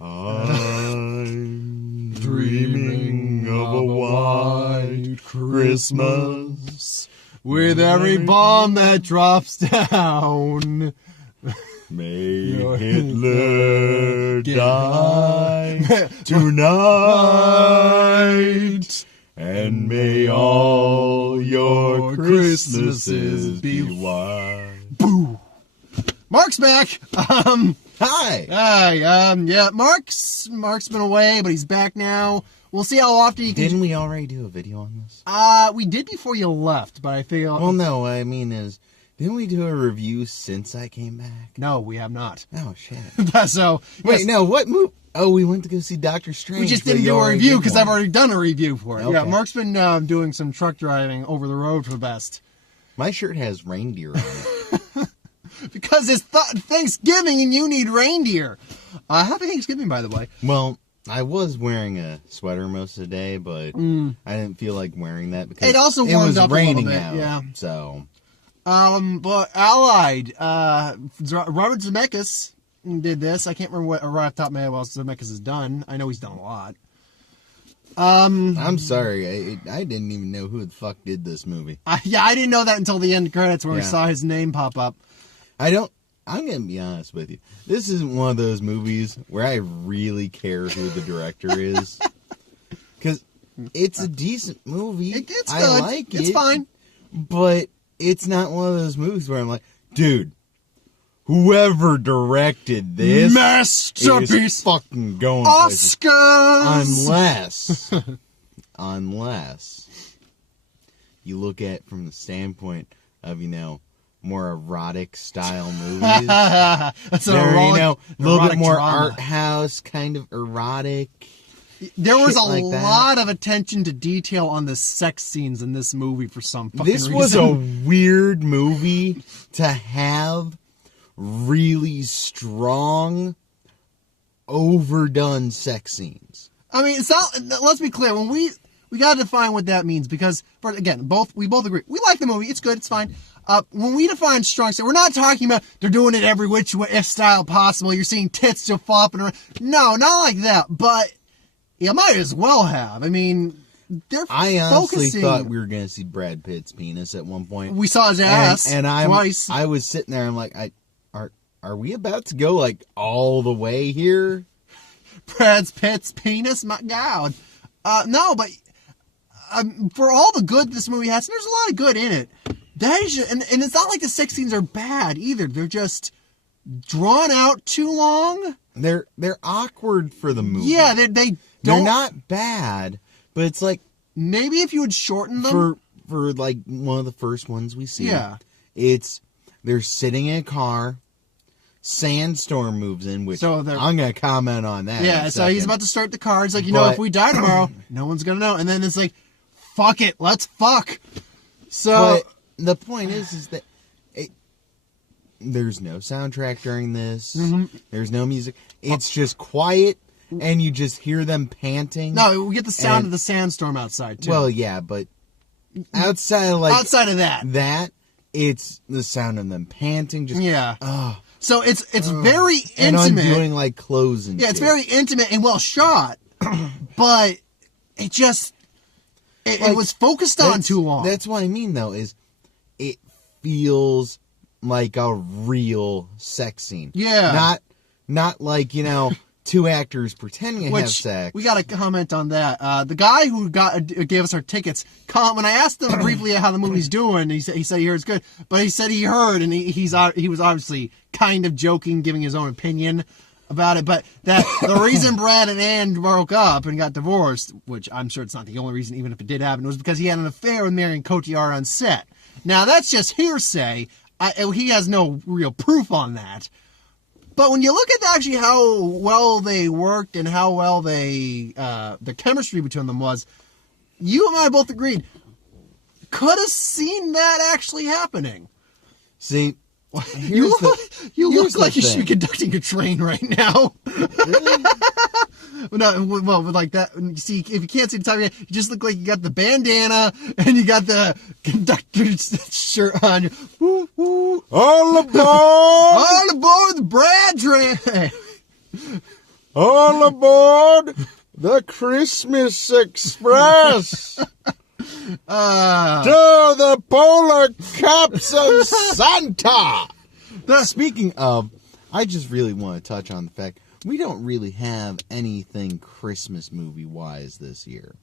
I'm dreaming of a white Christmas with every bomb that drops down. May Hitler die tonight, and may all your Christmases be white. Boo! Mark's back. Hi. Yeah, Mark's been away, but he's back now. We'll see how often he can. Didn't we already do a video on this? We did before you left, but I feel. Well, no, I mean didn't we do a review since I came back? No, we have not. Oh, shit. So Wait, yes, no, what movie? Oh, we went to go see Doctor Strange. we just didn't do a review because I've already done a review for it. Okay. Yeah, Mark's been doing some truck driving over the road for the best. My shirt has reindeer on it. Because it's Thanksgiving and you need reindeer. Happy Thanksgiving, by the way. Well, I was wearing a sweater most of the day, but I didn't feel like wearing that because It also warmed was up raining a little bit, out. yeah. So, But Allied, Robert Zemeckis did this. I can't remember what right off the top of my head what else Zemeckis has done. I know he's done a lot. I'm sorry, I didn't even know who the fuck did this movie. I didn't know that until the end credits where we saw his name pop up. I'm gonna be honest with you. This isn't one of those movies where I really care who the director is. Because it's a decent movie. It's good. I like it. It's fine. But it's not one of those movies where I'm like, dude, whoever directed this Masterpiece. is fucking going places. Oscars. Unless you look at it from the standpoint of, more erotic style movies. That's a little bit more drama. art house, kind of erotic. There was a like that. lot of attention to detail on the sex scenes in this movie for some fucking reason. This was a weird movie to have really strong, overdone sex scenes. I mean, it's not, let's be clear. When we got to define what that means because, we both agree. We like the movie. It's good. It's fine. When we define strong sex, we're not talking about they're doing it every which way style possible. You're seeing tits just flopping around. No, not like that. But you might as well have. I mean, I honestly thought we were going to see Brad Pitt's penis at one point. We saw his ass twice. I was sitting there. I'm like, are we about to go like all the way here? Brad Pitt's penis, my God. No, but for all the good this movie has, and there's a lot of good in it. And it's not like the sex scenes are bad either. They're just drawn out too long. They're awkward for the movie. Yeah, they're not bad, but it's like maybe if you would shorten them for like one of the first ones we see. Yeah, they're sitting in a car. Sandstorm moves in, which I'm going to comment on that. Yeah, so he's about to start the car. It's like, if we die tomorrow, no one's going to know. And then it's like, fuck it, let's fuck. So but the point is that there's no soundtrack during this. Mm-hmm. There's no music. It's just quiet, and you just hear them panting. No, we get the sound of the sandstorm outside, too. Well, yeah, but outside of that, it's the sound of them panting. Just, So it's very intimate. And undoing like clothes and shit. It's very intimate and well shot, but it just it was focused on too long. That's what I mean, though, is it feels like a real sex scene. Yeah. Not like, two actors pretending to have sex. We got to comment on that. The guy who gave us our tickets, when I asked him briefly how the movie's doing, he said he heard it's good, but he said he heard, and he was obviously kind of joking, giving his own opinion about it, but that the reason Brad and Ann broke up and got divorced, which I'm sure it's not the only reason, even if it did happen, was because he had an affair with Marion Cotillard on set. Now, that's just hearsay. He has no real proof on that. But when you look at actually how well they worked and how well the chemistry between them was, you and I both agreed, could have seen that actually happening. See, you look like you should be conducting a train right now. No, well, like that. See, if you can't see the top of your head, you just look like you got the bandana and you got the conductor's shirt on. Woo, woo. All aboard! All aboard the Brad train. All aboard the Christmas Express to the polar caps of Santa. Speaking of, I just really want to touch on the fact we don't really have anything Christmas movie-wise this year.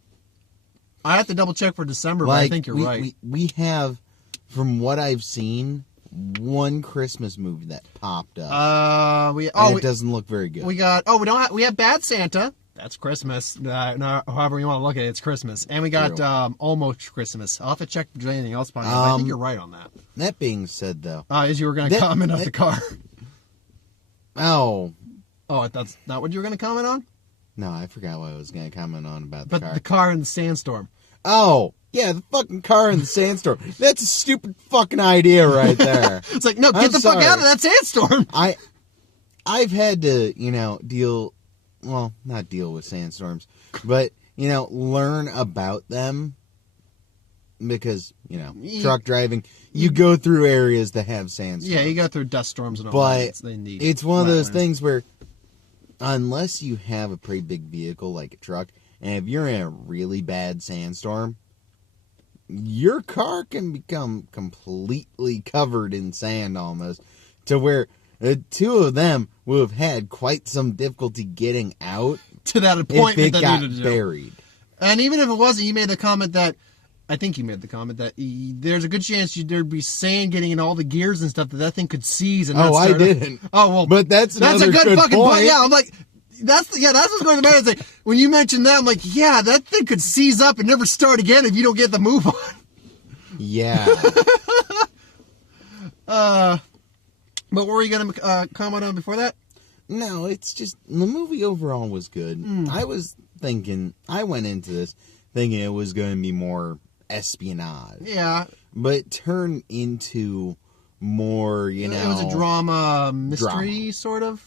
I have to double check for December, but I think you're right. We have, from what I've seen, one Christmas movie that popped up. It doesn't look very good. We have Bad Santa. That's Christmas. However you want to look at it, it's Christmas. And we got Almost Christmas. I'll have to check if there's anything else behind it. I think you're right on that. That being said, though, as you were going to comment on the car. Oh, that's not what you were going to comment on? No, I forgot what I was going to comment on about the car. But the car in the sandstorm. Oh, yeah, the fucking car in the sandstorm. That's a stupid fucking idea right there. It's like, no, get the fuck out of that sandstorm. I've had to, not deal with sandstorms, but, learn about them because, truck driving, you go through areas that have sandstorms. Yeah, you go through dust storms and all that. But it's one of those things where unless you have a pretty big vehicle like a truck, and if you're in a really bad sandstorm, your car can become completely covered in sand almost, to where the two of them would have had quite some difficulty getting out to that appointment if it that got needed to buried. And even if it wasn't, you made the comment that, I think you made the comment that there's a good chance there'd be sand getting in all the gears and stuff that thing could seize. And I didn't. Oh, well. But that's a good fucking point. Yeah, I'm like, that's what's going to matter. It's like, when you mentioned that, I'm like, yeah, that thing could seize up and never start again if you don't get the move on. Yeah. But what were you going to comment on before that? No, it's just, the movie overall was good. I went into this thinking it was going to be more espionage. Yeah. But it turned into more, It was a drama mystery, sort of.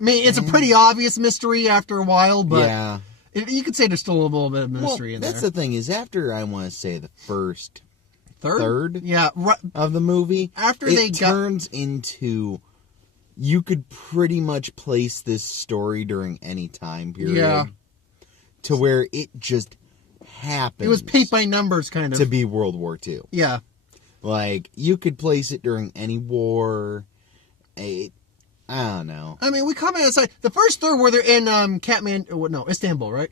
I mean, it's a pretty obvious mystery after a while, but yeah. You could say there's still a little bit of mystery in there. That's the thing, is after, I want to say, the first third yeah, of the movie, it turns into, you could pretty much place this story during any time period. Yeah. To where it just happened. It was paint by numbers, kind of. To be World War II. Yeah. Like, you could place it during any war. I don't know. I mean, we commented aside. The first third where they're in Istanbul, right?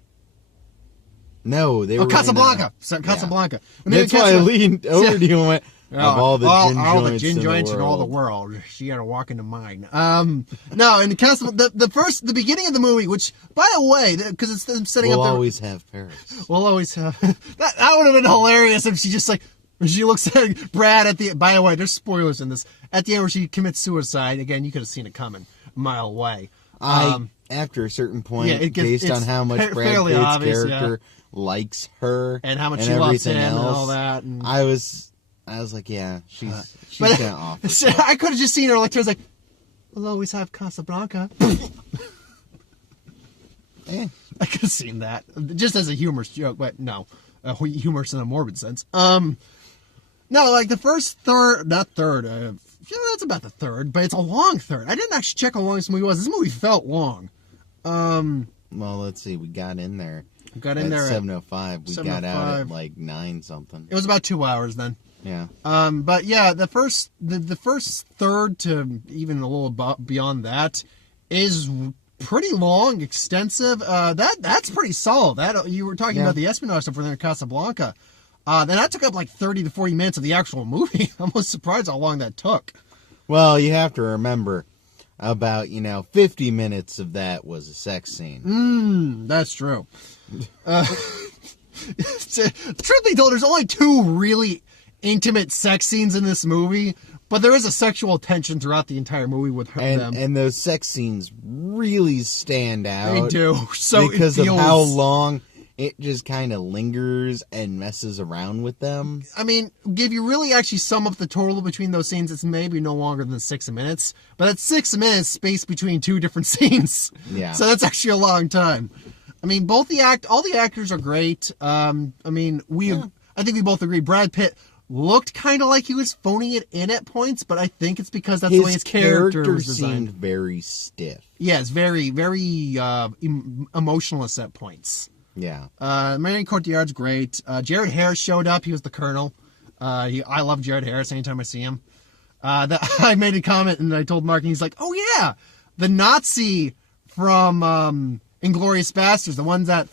No, they were Casablanca. Casablanca. Yeah. That's why I leaned over to you and went, of all the gin joints in all the world, she had to walk into mine. No, in the castle, the beginning of the movie, which, by the way, because it's them setting up. We'll always have Paris. We'll always have. That would have been hilarious if she just she looks at Brad at the. By the way, there's spoilers in this. At the end where she commits suicide, again, you could have seen it coming a mile away. After a a certain point, based on how much Brad Pitt's character likes her and how much she loves him else, and all that, and I was like, yeah, she's gonna offer. So I could have just seen her like, we'll always have Casablanca. I could have seen that just as a humorous joke, but no, humorous in a morbid sense. No, like the first third, not third. That's about the third, but it's a long third. I didn't actually check how long this movie was. This movie felt long. Well, let's see. We got in there. Got in there at 7:05. We got out at like 9 something. It was about 2 hours then. Yeah. But yeah, the first third to even a little beyond that is pretty long, extensive. That's pretty solid. That you were talking about the espionage stuff in Casablanca. Then that took up like 30 to 40 minutes of the actual movie. I'm almost surprised how long that took. Well, you have to remember, about 50 minutes of that was a sex scene. That's true. Truth be told, there's only 2 really intimate sex scenes in this movie, but there is a sexual tension throughout the entire movie with them. And those sex scenes really stand out. They do. So because of how long it just kind of lingers and messes around with them. I mean, if you really actually sum up the total between those scenes, it's maybe no longer than 6 minutes. But that's 6 minutes spaced between 2 different scenes. Yeah. So that's actually a long time. I mean, all the actors are great. I mean, I think we both agree Brad Pitt looked kind of like he was phoning it in at points, but I think it's because that's the way his character was designed. Seemed very stiff. Yeah, it's very, very emotionless at points. Yeah. Marion Cotillard's great. Jared Harris showed up. He was the Colonel. I love Jared Harris anytime I see him. I made a comment and I told Mark, and he's like, "Oh yeah, the Nazi from Inglourious Basterds, the ones that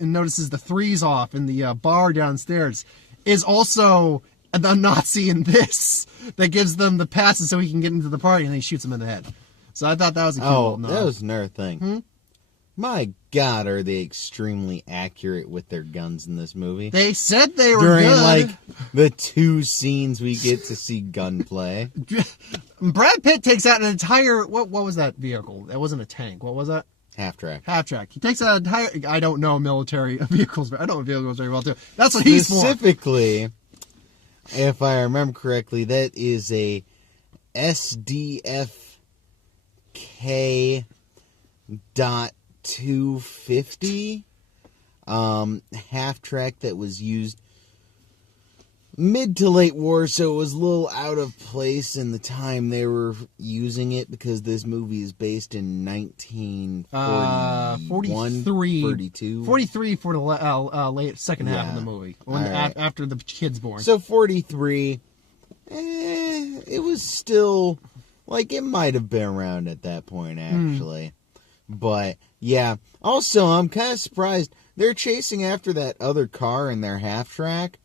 notices the threes off in the bar downstairs, is also the Nazi in this that gives them the passes so he can get into the party, and then he shoots him in the head." So I thought that was a cute little nod. That was another thing. My God, are they extremely accurate with their guns in this movie? They said they were during good. like the 2 scenes we get to see gunplay. Brad Pitt takes out an entire what was that vehicle? That wasn't a tank. What was that? Half track. Half track. He takes out an entire. I don't know military vehicles, but I don't know vehicles very well too. That's what he's for. Specifically, if I remember correctly, that is a SDFK .250 half track that was used mid to late war, so it was a little out of place in the time they were using it, because this movie is based in 1943, 43 for the late second half of the movie, after the kid's born. So 43, it was still like, it might have been around at that point actually. But yeah, also I'm kind of surprised they're chasing after that other car in their half track.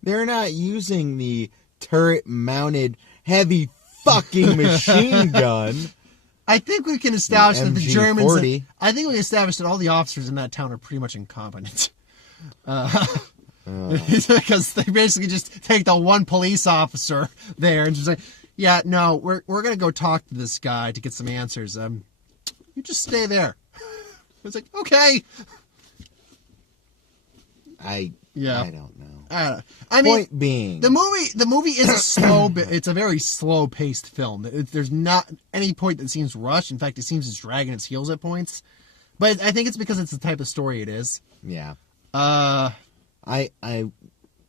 They're not using the turret-mounted heavy fucking machine gun. I think we can establish that the Germans. MG40. I think we can establish that all the officers in that town are pretty much incompetent. Because they basically just take the one police officer there and just say, "Yeah, no, we're gonna go talk to this guy to get some answers. You just stay there." It's like, okay. I don't know. I mean, Point being, the movie is a slow. It's a very slow-paced film. There's not any point that seems rushed. In fact, it seems it's dragging its heels at points. But I think it's because it's the type of story it is. Yeah. I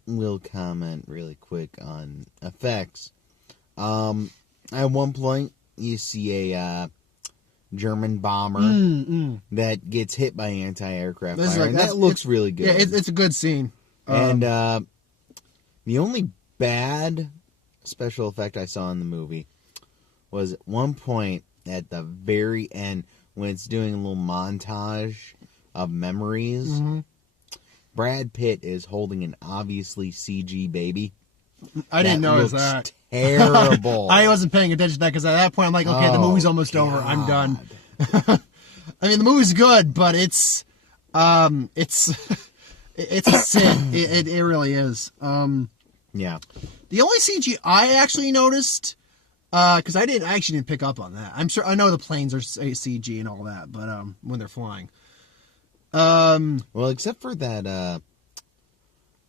will comment really quick on effects. At one point, you see a German bomber that gets hit by anti-aircraft fire, and that looks really good. Yeah, it's a good scene. And the only bad special effect I saw in the movie was at one point at the very end when it's doing a little montage of memories. Mm-hmm. Brad Pitt is holding an obviously CG baby. I didn't notice that. Terrible. I wasn't paying attention to that because at that point I'm like, okay, the movie's almost over. I'm done. I mean, the movie's good, but it's a sin. It really is. Yeah. The only CG I actually noticed, because I actually didn't pick up on that. I'm sure I know the planes are CG and all that, but when they're flying. Well, except for that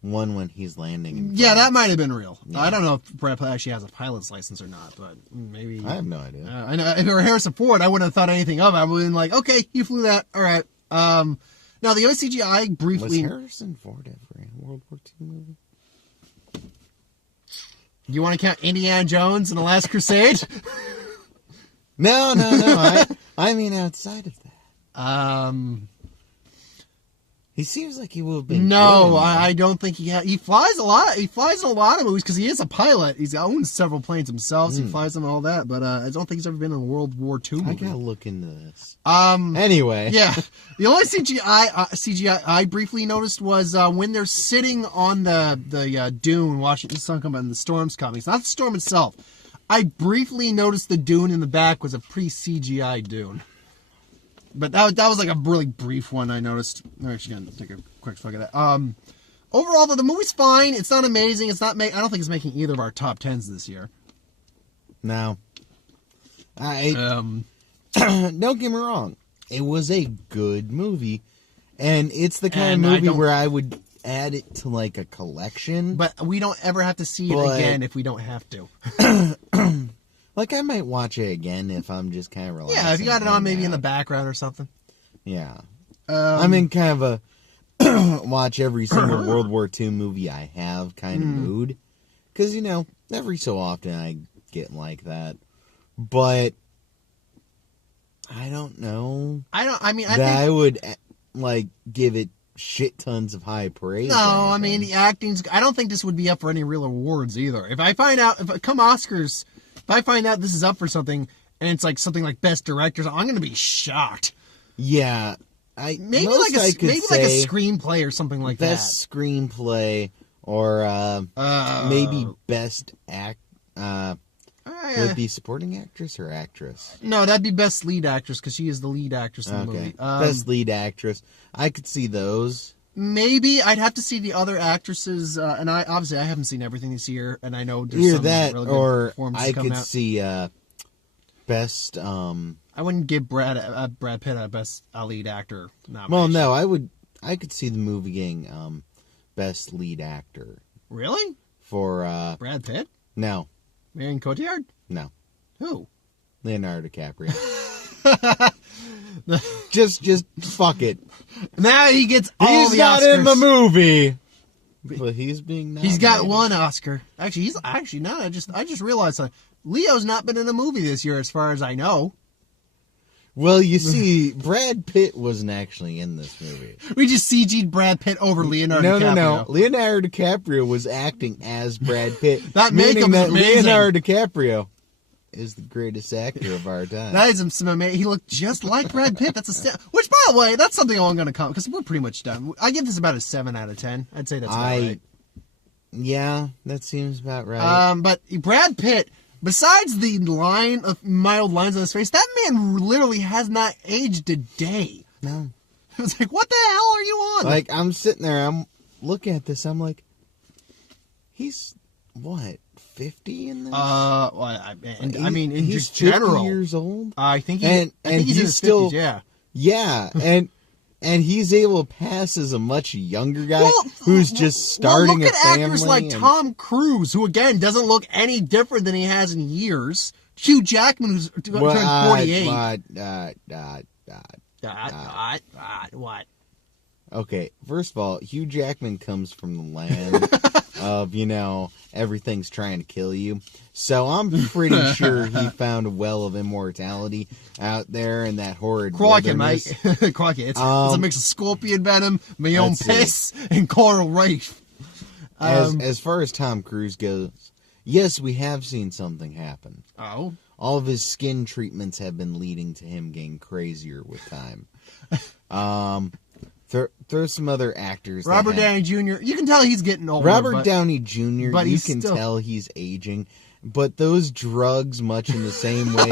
one when he's landing. Yeah, that might have been real. Yeah. I don't know if Brad Pitt actually has a pilot's license or not, but maybe. I have no idea. I know if it were Harrison Ford, I wouldn't have thought anything of it. I would have been like, okay, you flew that. All right. Now, the only CG I briefly. Was Harrison Ford ever in a World War II movie? You want to count Indiana Jones and The Last Crusade? No. I mean, outside of that. He seems like he would have been. No, I don't think he flies a lot. He flies in a lot of movies because he is a pilot. He's owns several planes himself, so he flies them and all that. But I don't think he's ever been in a World War II movie. I gotta look into this. Anyway, yeah, the only CGI I briefly noticed was when they're sitting on the dune, watching the sun come out and the storm's coming. It's not the storm itself. I briefly noticed the dune in the back was a pre-CGI dune. But that was like a really brief one I noticed. I'm actually going to take a quick look at that. Overall, though, the movie's fine. It's not amazing. It's not. I don't think it's making either of our top 10s this year. No. Don't get me wrong. It was a good movie. And it's the kind of movie where I would add it to like a collection. But we don't ever have to see it again if we don't have to. Like, I might watch it again if I'm just kind of relaxing. Yeah, if you got it on maybe in the background or something. Yeah. I'm in kind of a watch every single World War II movie I have kind of mood. Because, every so often I get like that. But I don't know. I think I would, give it shit tons of high praise. No, I mean, the acting's... I don't think this would be up for any real awards either. If I find out... If I find out this is up for something, and it's like something like Best Directors, I'm going to be shocked. Yeah. Maybe like a screenplay or something like best screenplay, or maybe best act... would it be supporting actress or actress? No, that'd be best lead actress, because she is the lead actress in the movie. Best lead actress. I could see those. Maybe I'd have to see the other actresses, and I haven't seen everything this year, and I know there's either some that really good or performances I coming could out. see best. I wouldn't give Brad Pitt a best lead actor nomination. Well, no, I could see the movie getting best lead actor Really? for Brad Pitt? no, Marion Cotillard? no, Who? Leonardo DiCaprio. just fuck it. Now he gets all He's the not Oscars. in the movie, but he's being nominated. He's got one Oscar. Actually, I just realized that Leo's not been in a movie this year, as far as I know. Well, you see, Brad Pitt wasn't actually in this movie. We just CG'd Brad Pitt over Leonardo DiCaprio. No. Leonardo DiCaprio was acting as Brad Pitt. That meaning makeup's that amazing. Leonardo DiCaprio is the greatest actor of our time. That is some amazing. He looked just like Brad Pitt. Which, by the way, that's something I'm going to come, because we're pretty much done. I give this about a 7 out of 10. I'd say that's about right. Yeah, that seems about right. But Brad Pitt, besides the mild lines on his face, that man literally has not aged a day. No. I was like, what the hell are you on? Like, I'm sitting there, I'm looking at this, I'm like, he's, what, 50 in this? I mean, in he's just general. 50 years old? I think and he's in his still, 50s, yeah. Yeah, and he's able to pass as a much younger guy who's just starting look a at family. actors like Tom Cruise, who again doesn't look any different than he has in years. Hugh Jackman, who's turned 48. What? Okay, first of all, Hugh Jackman comes from the land of, everything's trying to kill you. So I'm pretty sure he found a well of immortality out there in that horrid Crockett, wilderness. mate. Crockett. It's a mix of scorpion venom, my own piss, and coral reef. As far as Tom Cruise goes, yes, we have seen something happen. Oh? All of his skin treatments have been leading to him getting crazier with time. There's some other actors. Robert Downey Jr. You can tell he's getting older. Robert Downey Jr. But you can tell he's aging. But those drugs, much in the same way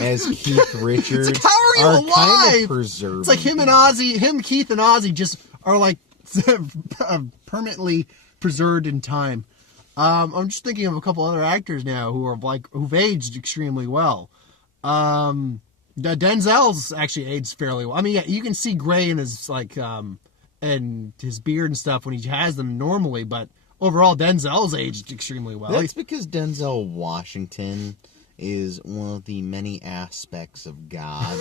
as Keith Richards, it's like, how are you alive? Kind of preserving. It's like him, Keith and Ozzy just are like permanently preserved in time. I'm just thinking of a couple other actors now who've aged extremely well. Denzel's actually aged fairly well. I mean, yeah, you can see gray in his and his beard and stuff when he has them normally, but overall, Denzel's aged extremely well. That's because Denzel Washington is one of the many aspects of God.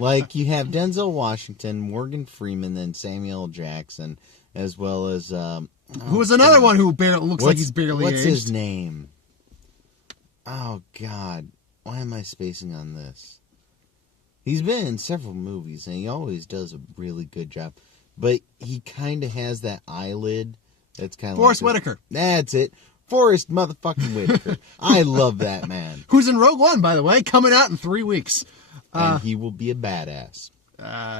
Like, you have Denzel Washington, Morgan Freeman, and Samuel L. Jackson, as well as... who is another one who looks like he's barely aged. What's his name? Oh, God. Why am I spacing on this? He's been in several movies, and he always does a really good job. But he kind of has that eyelid that's kind of Forrest Whitaker. That's it. Forrest motherfucking Whitaker. I love that man. Who's in Rogue One, by the way, coming out in 3 weeks. And he will be a badass.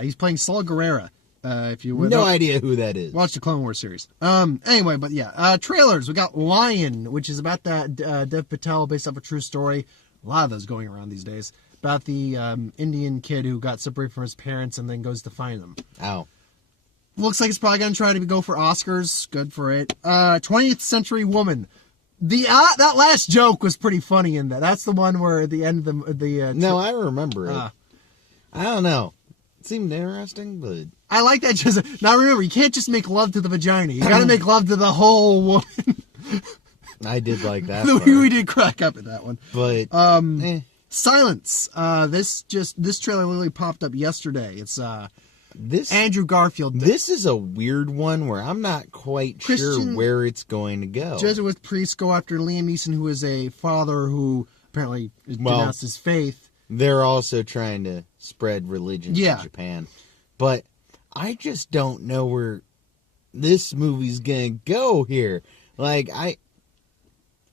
He's playing Saul Guerrera. If you no idea who that is. Watch the Clone Wars series. Anyway, but yeah, trailers. We got Lion, which is about that Dev Patel, based off a true story. A lot of those going around these days. About the Indian kid who got separated from his parents and then goes to find them. Ow. Looks like it's probably going to try to go for Oscars. Good for it. 20th Century Woman. That last joke was pretty funny in that. That's the one where at the end of the no, I remember it. I don't know. It seemed interesting, but... I like that. Just now, remember, you can't just make love to the vagina. You got to make love to the whole woman. I did like that. We did crack up at that one. But Silence. This trailer literally popped up yesterday. It's Andrew Garfield. This is a weird one where I'm not quite sure Christian where it's going to go. Jesuit priests go after Liam Neeson, who is a father who apparently denounced his faith. They're also trying to spread religion in Japan. But I just don't know where this movie's going to go here. Like, I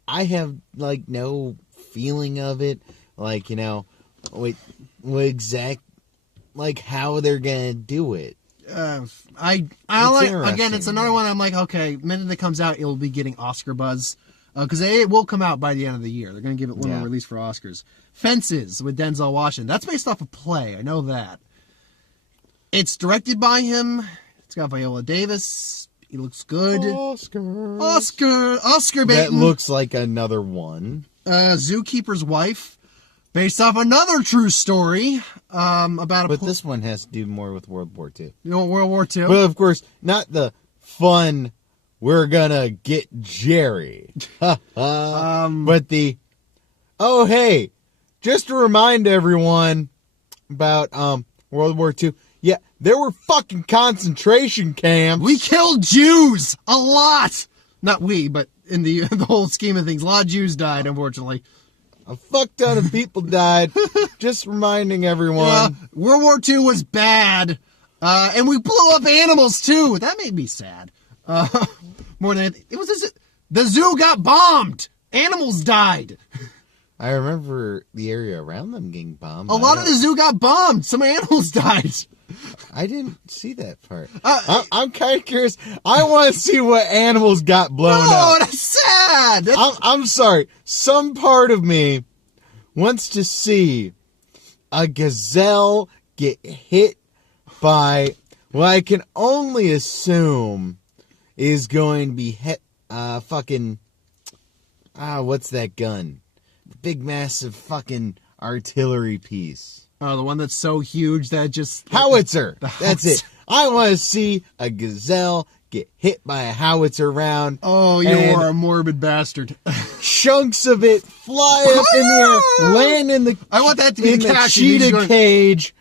have, like, no feeling of it. Like, you know, what like, how they're going to do it. I like, again, it's another one I'm like, okay, the minute it comes out, it'll be getting Oscar buzz. Because it will come out by the end of the year. They're going to give it one release for Oscars. Fences with Denzel Washington. That's based off a play. I know that. It's directed by him. It's got Viola Davis. He looks good. Oscar That baiting. looks like another one. Zookeeper's Wife. Based off another true story about a... But this one has to do more with World War II. World War II. But, of course, not the fun, we're gonna get Jerry. But the, oh, hey, just to remind everyone about World War II, yeah, there were fucking concentration camps. We killed Jews! A lot! Not we, but in the whole scheme of things, a lot of Jews died, unfortunately. A fuck ton of people died. Just reminding everyone. World War II was bad. And we blew up animals, too. That made me sad. More than anything. The zoo got bombed. Animals died. I remember the area around them getting bombed. A lot of the zoo got bombed. Some animals died. I didn't see that part. I'm kind of curious. I want to see what animals got blown up. Oh, that's sad. I'm sorry. Some part of me wants to see a gazelle get hit by what I can only assume is going to be what's that gun? The big, massive fucking artillery piece. Oh, the one that's so huge that just... Howitzer. That's it. I want to see a gazelle get hit by a howitzer round. Oh, you are a morbid bastard. Chunks of it fly up in the air, land in the... I want that to be the cheetah cage,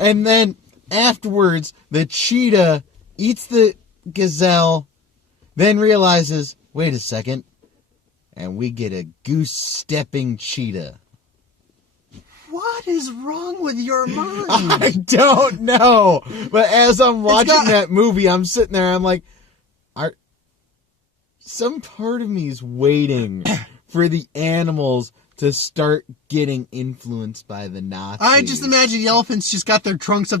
and then afterwards, the cheetah eats the gazelle, then realizes, wait a second, and we get a goose-stepping cheetah. What is wrong with your mind? I don't know. But as I'm watching that movie, I'm sitting there, I'm like, some part of me is waiting for the animals to start getting influenced by the Nazis. I just imagine the elephants just got their trunks up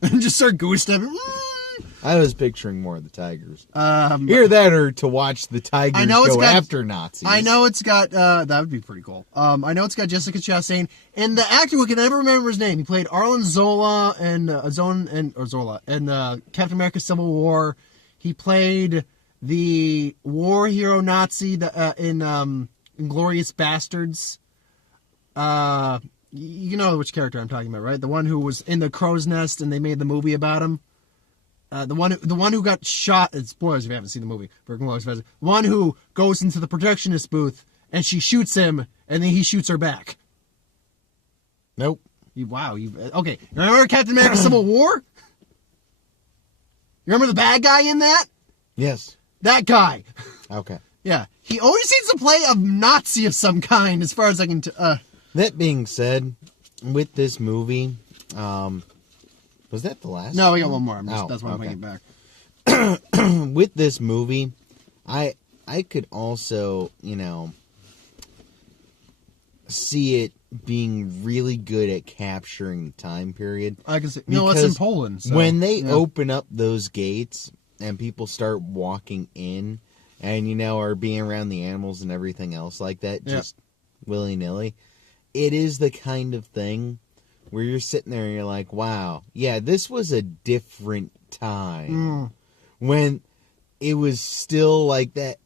and just start goose stepping. I was picturing more of the tigers. Either that or to watch the tigers go after Nazis. I know it's got, that would be pretty cool. I know it's got Jessica Chastain, and the actor who can never remember his name. He played Arlen Zola and Captain America Civil War. He played the war hero Nazi in Inglourious Bastards. You know which character I'm talking about, right? The one who was in the crow's nest and they made the movie about him. The one who got shot. Spoilers if you haven't seen the movie. The one who goes into the protectionist booth and she shoots him, and then he shoots her back. Nope. Okay. Remember Captain America: Civil War? You remember the bad guy in that? Yes. That guy. Okay. Yeah. He always seems to play a Nazi of some kind, as far as I can. That being said, with this movie, was that the last? No, we got one more. That's why I'm making it back. With this movie, I could also, see it being really good at capturing the time period. I can see. It's in Poland. So, when they open up those gates and people start walking in and, are being around the animals and everything else like that, just willy-nilly, it is the kind of thing where you're sitting there and you're like, wow, yeah, this was a different time. When it was still like that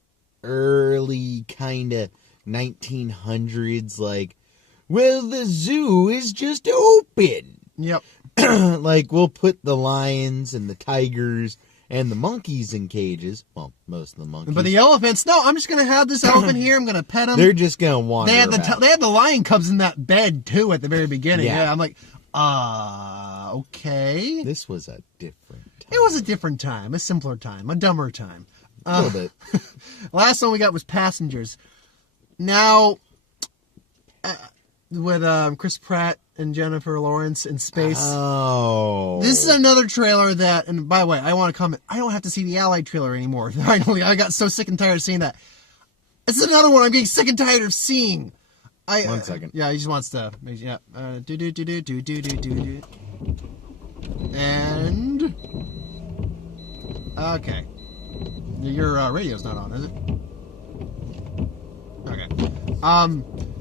early kind of 1900s, like, well, the zoo is just open. Yep. Like, we'll put the lions and the tigers And the monkeys in cages, well, most of the monkeys, But the elephants, no, I'm just going to have this elephant here. I'm going to pet him. they're just going to wander They had about. they had the lion cubs in that bed, too, at the very beginning. Yeah. Yeah, I'm like, okay. This was a different time. It was a different time, a simpler time, a dumber time. A little bit. Last one we got was Passengers. Now, with Chris Pratt and Jennifer Lawrence in space. Oh. This is another trailer that, and by the way, I want to comment, I don't have to see the Allied trailer anymore. Finally, I got so sick and tired of seeing that. It's another one I'm getting sick and tired of seeing. 1 second. Yeah, he just wants to. Yeah. Do. And. Okay. Your radio's not on, is it? Okay.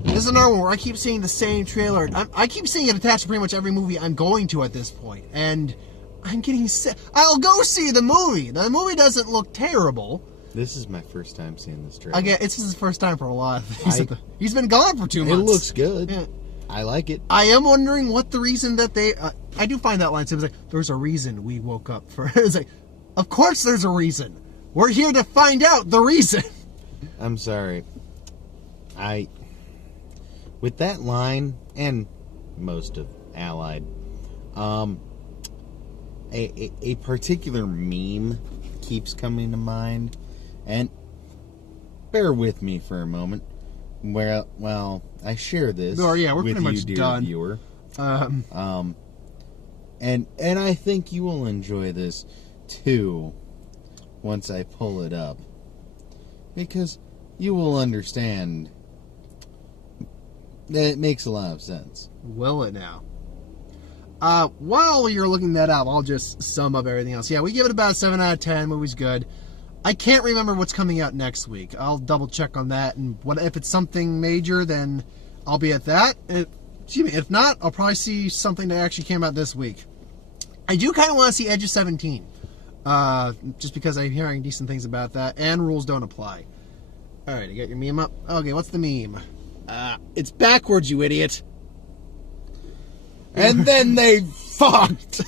This is another one where I keep seeing the same trailer. I keep seeing it attached to pretty much every movie I'm going to at this point, and I'm getting sick. I'll go see the movie. The movie doesn't look terrible. This is my first time seeing this trailer. Again, it's his first time for a lot of things. He's been gone for 2 months. It looks good. Yeah. I like it. I am wondering what the reason that they. I do find that line. So it was like, "There's a reason we woke up for." It's like, of course there's a reason. We're here to find out the reason. I'm sorry. With that line, and most of Allied, a particular meme keeps coming to mind, and bear with me for a moment. Well, I share this Oh, yeah, we're with pretty you, much dear done. viewer. And I think you will enjoy this too once I pull it up, because you will understand that it makes a lot of sense. Will it now? While you're looking that up, I'll just sum up everything else. Yeah, we give it about a 7 out of 10. Movie's good. I can't remember what's coming out next week. I'll double check on that, and if it's something major, then I'll be at that. If not, I'll probably see something that actually came out this week. I do kind of want to see Edge of 17, just because I'm hearing decent things about that, and Rules Don't Apply. All right, you got your meme up? Okay, what's the meme? It's backwards, you idiot. And then they fucked.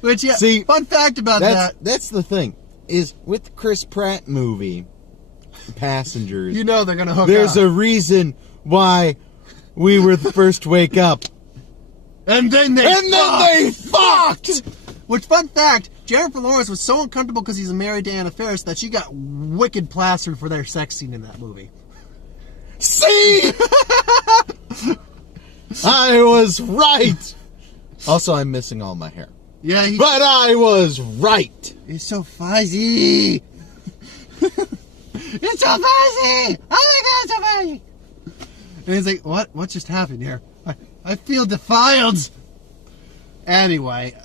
Which, yeah, See, fun fact about that. That's the thing, is with the Chris Pratt movie, Passengers, You know they're going to hook there's up. a reason why we were the first to wake up. And then they fucked! Which, fun fact, Jennifer Lawrence was so uncomfortable because he's married to Anna Faris that she got wicked plastered for their sex scene in that movie. See? I was right. Also, I'm missing all my hair. Yeah, But I was right. It's so fuzzy. It's so fuzzy. Oh my god, it's so fuzzy. And he's like, what just happened here? I feel defiled. Anyway,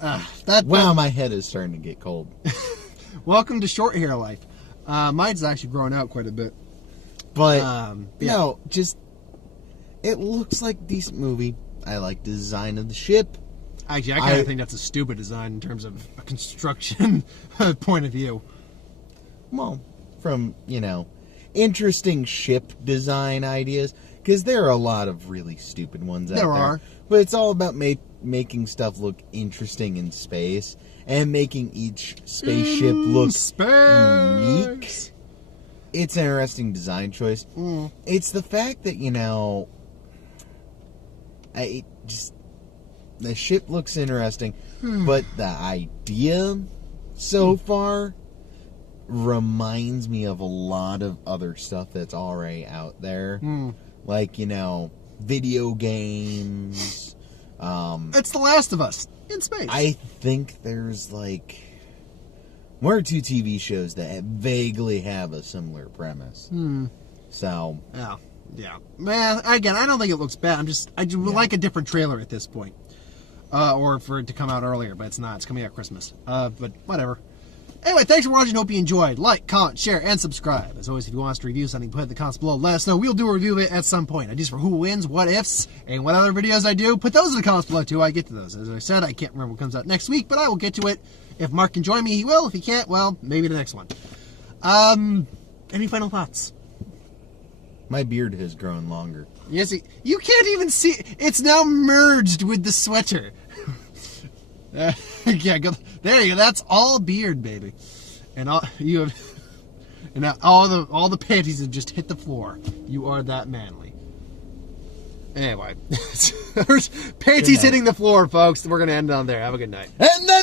Wow, my head is starting to get cold. welcome to short hair life. Mine's actually grown out quite a bit. But, yeah. no, just, it looks like a decent movie. I like the design of the ship. Actually, I kind of think that's a stupid design in terms of a construction point of view. Well, from, interesting ship design ideas. Because there are a lot of really stupid ones out there. There are. But it's all about making stuff look interesting in space. And making each spaceship look unique. It's an interesting design choice. It's the fact that, the ship looks interesting, but the idea so far reminds me of a lot of other stuff that's already out there. Like, video games. It's The Last of Us in space. I think there's, one or two TV shows that vaguely have a similar premise. So. Yeah. Man, again, I don't think it looks bad. I would like a different trailer at this point. Or for it to come out earlier, but it's not. It's coming out Christmas. But whatever. Anyway, thanks for watching. Hope you enjoyed. Like, comment, share, and subscribe. As always, if you want us to review something, put it in the comments below. Let us know. We'll do a review of it at some point. Ideas for who wins, what ifs, and what other videos I do. Put those in the comments below, too. I get to those. As I said, I can't remember what comes out next week, but I will get to it. If Mark can join me, he will. If he can't, well, maybe the next one. Any final thoughts? My beard has grown longer. Yes, you can't even see. It's now merged with the sweater. Yeah, go, there you go. That's all beard, baby. And all you have, and now all the panties have just hit the floor. You are that manly. Anyway, panties hitting the floor, folks. We're gonna end on there. Have a good night. And that's